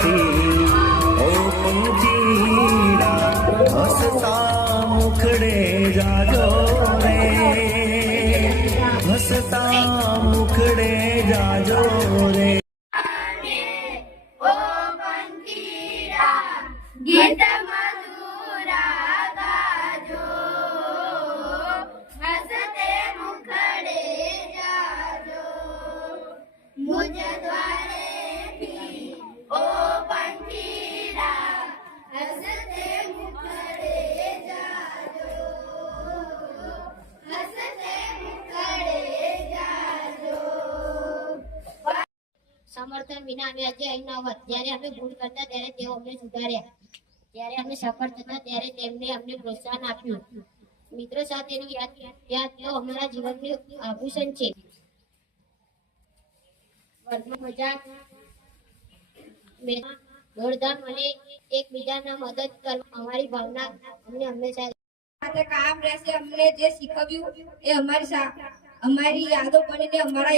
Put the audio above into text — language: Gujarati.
થી ઓ પંખીડા હસતા મુખડે જાજો રે, હસતા મુખડે જાજો રે. ગીત મધુરા ગાજો, હસતે મુખડે જાજો, મુજ દ્વારેથી ઓ પંખીડા, હસતે મુખડે જાજો, હસતે મુખડે જાજો. સમર્થન વિના અમે આજે અહીં ન હોત. જ્યારે અમે ભૂલ કરતા ત્યારે તેઓ અમને સુધાર્યા, જ્યારે અમે સફળ થતા ત્યારે તેમને અમને પ્રોત્સાહન આપ્યું. મિત્રો સાથેની યાદ તેઓ અમારા જીવનનું આભૂષણ છે. વર્ગમાં મજાક, દોડધામ અને એકબીજાને મદદ કરવા અમારી ભાવના અમને હંમેશા સાથે કામ રહેશે. અમને જે શીખવ્યું એ અમારી યાદો બનીને અમારા